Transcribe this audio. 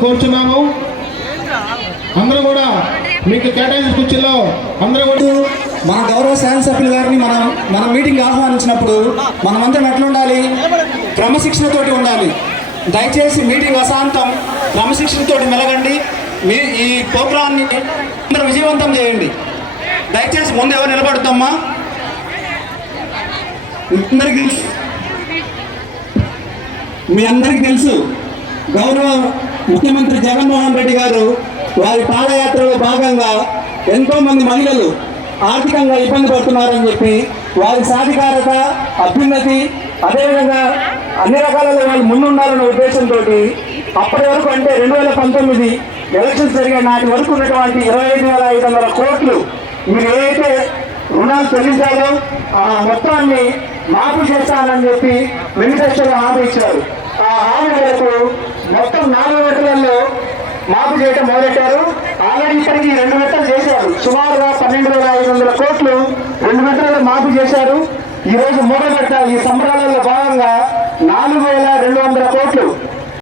కోరుచున్నాము. అందరూ కూడా మీకు కేటాయించిన కుర్చీలో అందరూ కూడా మన గౌరవ శాసనసభ్యులు గారిని మనం మన మీటింగ్ ఆహ్వానించినప్పుడు మనమందరం ఎట్లా ఉండాలి? క్రమశిక్షణతోటి ఉండాలి. దయచేసి మీటింగ్ అశాంతం క్రమశిక్షణతోటి మెలగండి. మీ ఈ ప్రోగ్రాన్ని అందరూ విజయవంతం చేయండి. దయచేసి ముందు ఎవరు నిలబడుతామా మీ అందరికీ తెలుసు. మీ అందరికీ తెలుసు. గౌరవ ముఖ్యమంత్రి జగన్మోహన్ రెడ్డి గారు వారి పాదయాత్రలో భాగంగా ఎంతో మంది మహిళలు ఆర్థికంగా ఇబ్బంది పడుతున్నారని చెప్పి వారి సాధికారత అభ్యున్నతి అదేవిధంగా అన్ని రకాలలో వాళ్ళు ముందుండాలన్న ఉద్దేశంతో అప్పటి వరకు అంటే రెండు వేల పంతొమ్మిది ఎలక్షన్స్ జరిగే నాటి వరకు ఉన్నటువంటి ఇరవై ఐదు వేల ఐదు వందల కోట్లు మీరు ఏదైతే రుణాలు చెల్లించాలో ఆ మొత్తాన్ని మాఫీ చేస్తానని చెప్పి మేనిఫెస్టోలో హామీ ఇచ్చారు. ఆ హామీ మేరకు మొత్తం నాలుగు విడతలలో చేయటం మొదలెట్టారు? ఆల్రెడీ ఇప్పటికీ రెండు విడతలు చేశారు. సుమారుగా పన్నెండు వేల ఐదు వందల కోట్లు రెండు విడతలలో మాఫీ చేశారు. ఈ రోజు మూడో విడత ఈ సంబరాలలో భాగంగా నాలుగు వేల రెండు వందల కోట్లు.